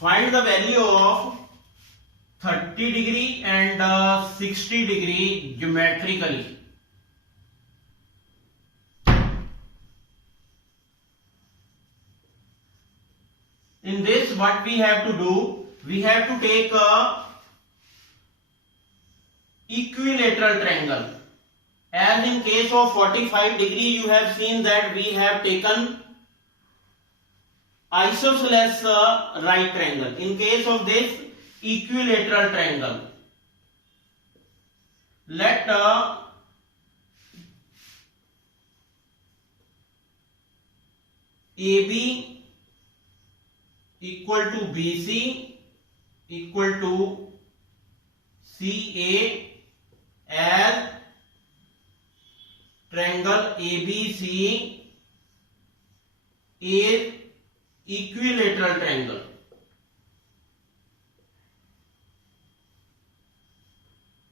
Find the value of 30 degree and 60 degree geometrically. In this, what we have to do, we have to take a equilateral triangle. As in case of 45 degree, you have seen that we have taken isosceles right triangle. In case of this equilateral triangle, let AB equal to BC equal to CA as triangle ABC is equilateral triangle.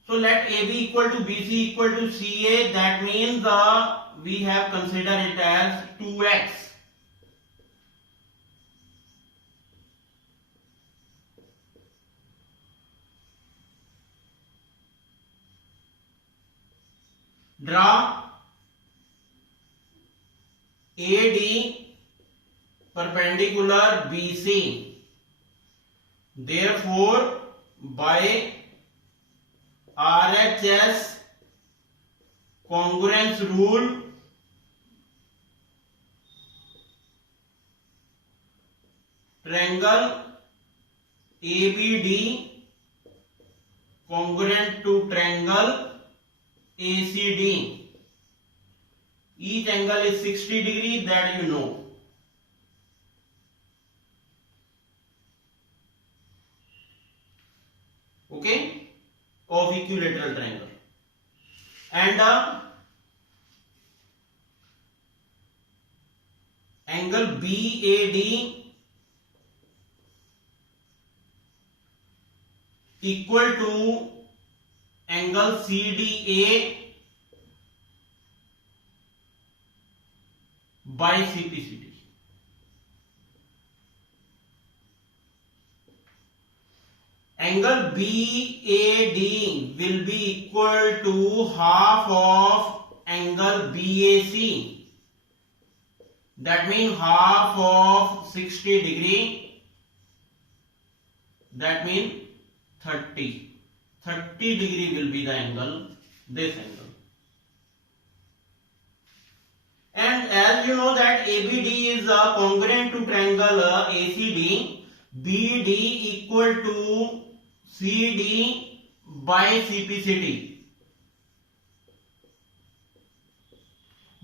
So let AB equal to BC equal to CA, that means we have considered it as 2x. Draw AD perpendicular BC. Therefore, by RHS congruence rule, triangle ABD congruent to triangle ACD. Each angle is 60 degree, that you know. Okay, of equilateral triangle. And angle BAD equal to angle CDA by CPCD. Angle BAD will be equal to half of angle BAC. That means half of 60 degree. That means 30. 30 degree will be the angle, this angle. And as you know that ABD is congruent to triangle ACD, BD equal to CD by CPCD.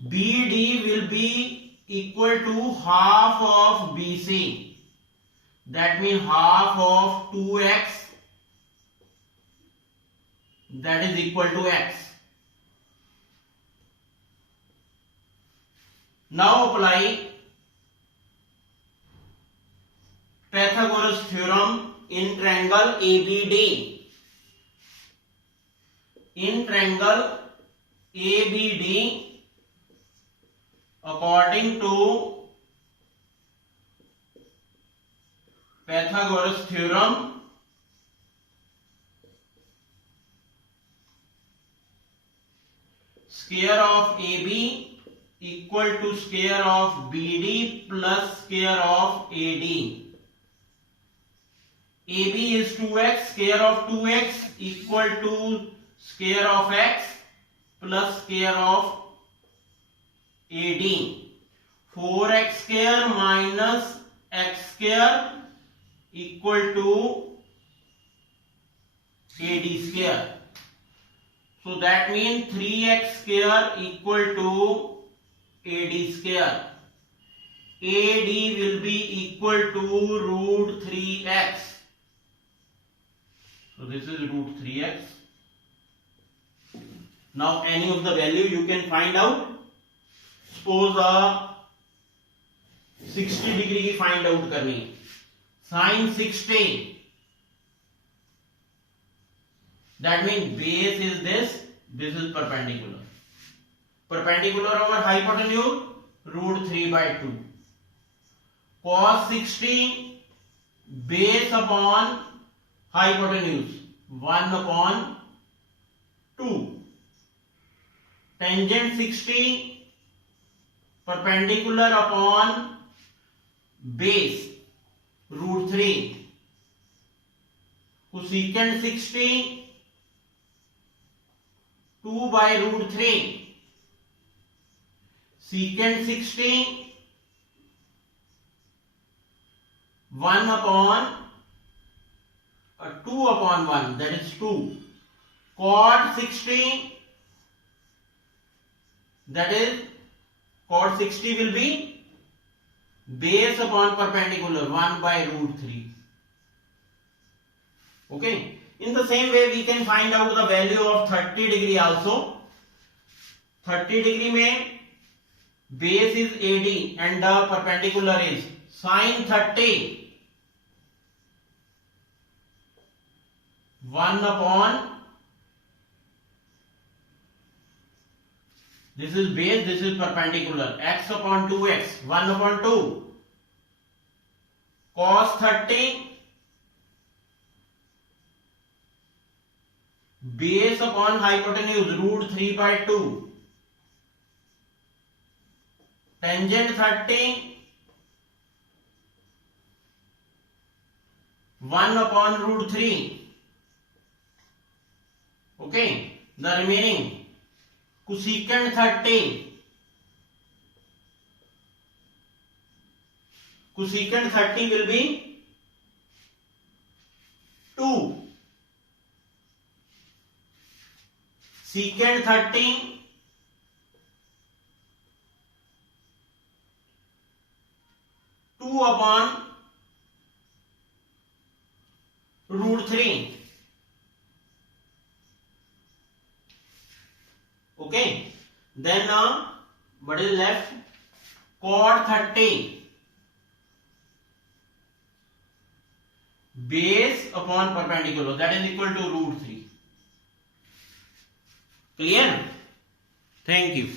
BD will be equal to half of BC. That means half of 2x, that is equal to x. Now apply Pythagoras theorem in triangle ABD. In triangle ABD, according to Pythagoras theorem, square of AB equal to square of BD plus square of AD. AB is 2x, square of 2x equal to square of x plus square of AD. 4x square minus x square equal to AD square. So that means 3x square equal to AD square. AD will be equal to root 3x. So this is root 3x. Now any of the value you can find out. Suppose 60 degree की find out करनी है. Sin 60. That means base is this is perpendicular. Perpendicular over hypotenuse, root 3 by 2. Cos 60, base upon hypotenuse 1 upon 2. Tangent 60 perpendicular upon base root 3. Cosecant 60 2 by root 3. Secant 60 1 upon 2 upon 1, that is 2. Cot 60, that is cot 60 will be base upon perpendicular 1 by root 3. Okay. In the same way we can find out the value of 30 degree also. 30 degree में base is AD and the perpendicular is sin 30 1 upon, this is base, this is perpendicular, x upon 2x, 1 upon 2. Cos 30 base upon hypotenuse root 3 by 2. Tangent 30 1 upon root 3. Okay, the remaining cosecant 30. Cosecant 30 will be 2. Secant 30 2 upon root 3. Okay, then what is left? Cot 30 base upon perpendicular, that is equal to root 3. Clear? Thank you.